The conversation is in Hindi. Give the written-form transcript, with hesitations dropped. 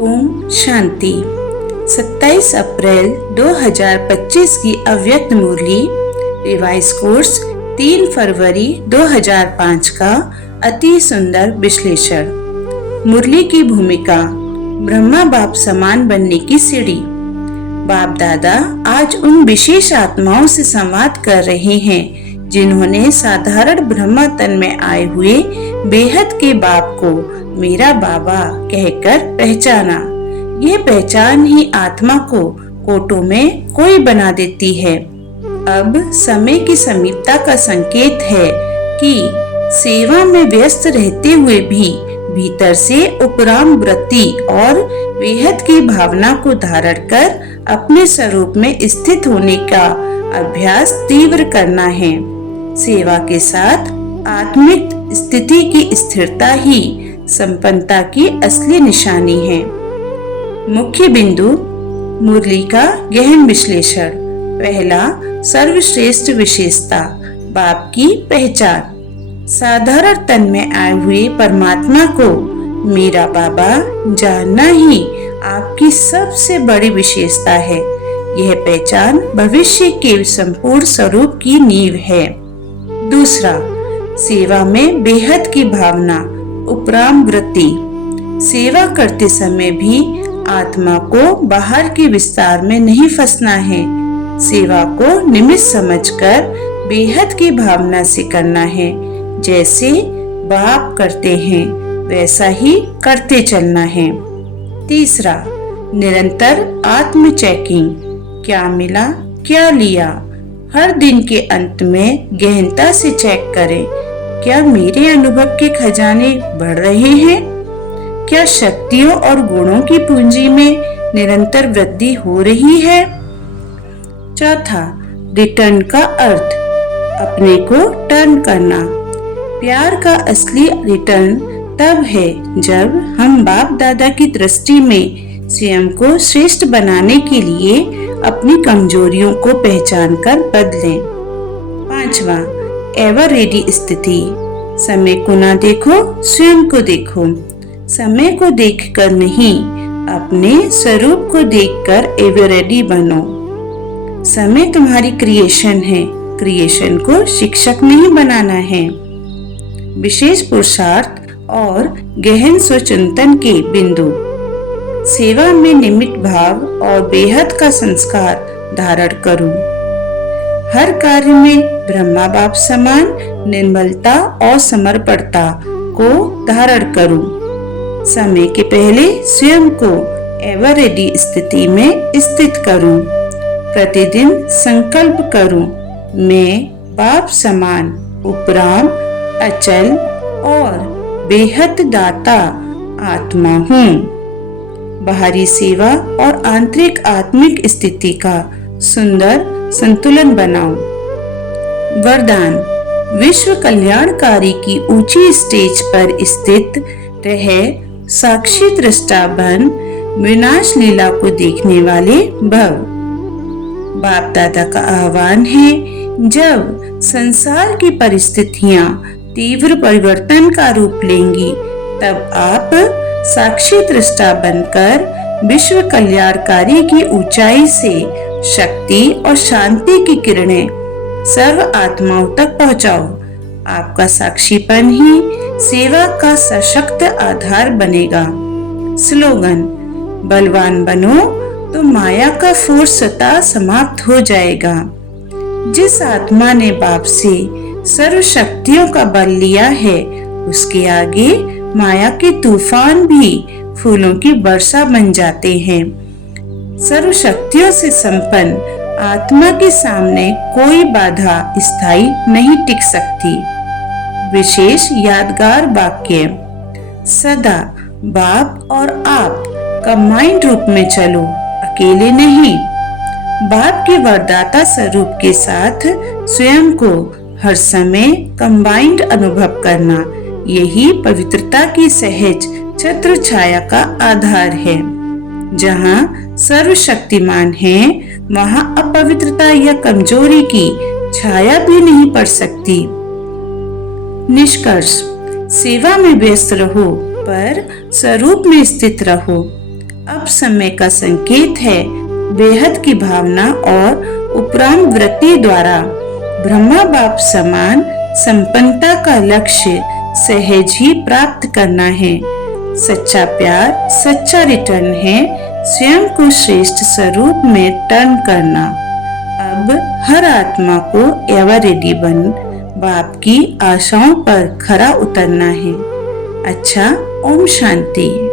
ओम शांति। 27 अप्रैल 2025 की अव्यक्त मुरली रिवाइज कोर्स 3 फरवरी 2005 का अति सुंदर विश्लेषण। मुरली की भूमिका, ब्रह्मा बाप समान बनने की सीढ़ी। बाप दादा आज उन विशेष आत्माओं से संवाद कर रहे हैं जिन्होंने साधारण ब्रह्मा तन में आए हुए बेहद के बाप को मेरा बाबा कहकर पहचाना। यह पहचान ही आत्मा को कोटों में कोई बना देती है। अब समय की समीपता का संकेत है कि सेवा में व्यस्त रहते हुए भी भीतर से उपराम वृत्ति और बेहद की भावना को धारण कर अपने स्वरूप में स्थित होने का अभ्यास तीव्र करना है। सेवा के साथ आत्मिक स्थिति की स्थिरता ही संपन्नता की असली निशानी है। मुख्य बिंदु, मुरली का गहन विश्लेषण। पहला, सर्वश्रेष्ठ विशेषता, बाप की पहचान। साधारण तन में आए हुए परमात्मा को मेरा बाबा जानना ही आपकी सबसे बड़ी विशेषता है। यह पहचान भविष्य के संपूर्ण स्वरूप की नींव है। दूसरा, सेवा में बेहद की भावना, उपराम वृत्ति। सेवा करते समय भी आत्मा को बाहर के विस्तार में नहीं फंसना है। सेवा को निमित्त समझकर बेहद की भावना से करना है। जैसे बाप करते हैं वैसा ही करते चलना है। तीसरा, निरंतर आत्म चेकिंग। क्या मिला, क्या लिया। हर दिन के अंत में गहनता से चेक करें, क्या मेरे अनुभव के खजाने बढ़ रहे हैं? क्या शक्तियों और गुणों की पूंजी में निरंतर वृद्धि हो रही है? चौथा, रिटर्न का अर्थ, अपने को टर्न करना। प्यार का असली रिटर्न तब है जब हम बाप दादा की दृष्टि में स्वयं को श्रेष्ठ बनाने के लिए अपनी कमजोरियों को पहचान कर बदलें। पांचवा, एवर रेडी स्थिति। समय को ना देखो, स्वयं को देखो। समय को देखकर नहीं, अपने स्वरूप को देखकर एवर रेडी बनो। समय तुम्हारी क्रिएशन है, क्रिएशन को शिक्षक नहीं बनाना है। विशेष पुरुषार्थ और गहन स्वचिंतन के बिंदु। सेवा में निमित्त भाव और बेहद का संस्कार धारण करूं। हर कार्य में ब्रह्मा बाप समान निर्मलता और समर्पणता को धारण करूं। समय के पहले स्वयं को एवर रेडी स्थिति में स्थित करूं। प्रतिदिन संकल्प करूं, मैं बाप समान उपराम, अचल और बेहद दाता आत्मा हूँ। बाहरी सेवा और आंतरिक आत्मिक स्थिति का सुंदर संतुलन बनाओ। वरदान, विश्व कल्याणकारी की ऊंची स्टेज पर स्थित रहे साक्षी दृष्टा बन विनाश लीला को देखने वाले भव। बाप दादा का आह्वान है, जब संसार की परिस्थितियां तीव्र परिवर्तन का रूप लेंगी तब आप साक्षी दृष्टा बनकर विश्व कल्याणकारी की ऊंचाई से शक्ति और शांति की किरणें सर्व आत्माओं तक पहुंचाओ। आपका साक्षीपन ही सेवा का सशक्त आधार बनेगा। स्लोगन, बलवान बनो तो माया का फोर्स स्वतः समाप्त हो जाएगा। जिस आत्मा ने बाप से सर्व शक्तियों का बल लिया है, उसके आगे माया के तूफान भी फूलों की वर्षा बन जाते हैं। सर्व शक्तियों से संपन्न आत्मा के सामने कोई बाधा स्थायी नहीं टिक सकती। विशेष यादगार वाक्य, सदा बाप और आप कंबाइंड रूप में चलो, अकेले नहीं। बाप के वरदाता स्वरूप के साथ स्वयं को हर समय कंबाइंड अनुभव करना, यही पवित्रता की सहज छत्र छाया का आधार है। जहाँ सर्वशक्तिमान है, वहाँ अपवित्रता या कमजोरी की छाया भी नहीं पड़ सकती। निष्कर्ष, सेवा में व्यस्त रहो पर स्वरूप में स्थित रहो। अब समय का संकेत है। बेहद की भावना और उपराम वृत्ति द्वारा ब्रह्मा बाप समान संपन्नता का लक्ष्य सहज ही प्राप्त करना है। सच्चा प्यार सच्चा रिटर्न है, स्वयं को श्रेष्ठ स्वरूप में टर्न करना। अब हर आत्मा को एवर रेडी बन बाप की आशाओं पर खरा उतरना है। अच्छा, ओम शांति।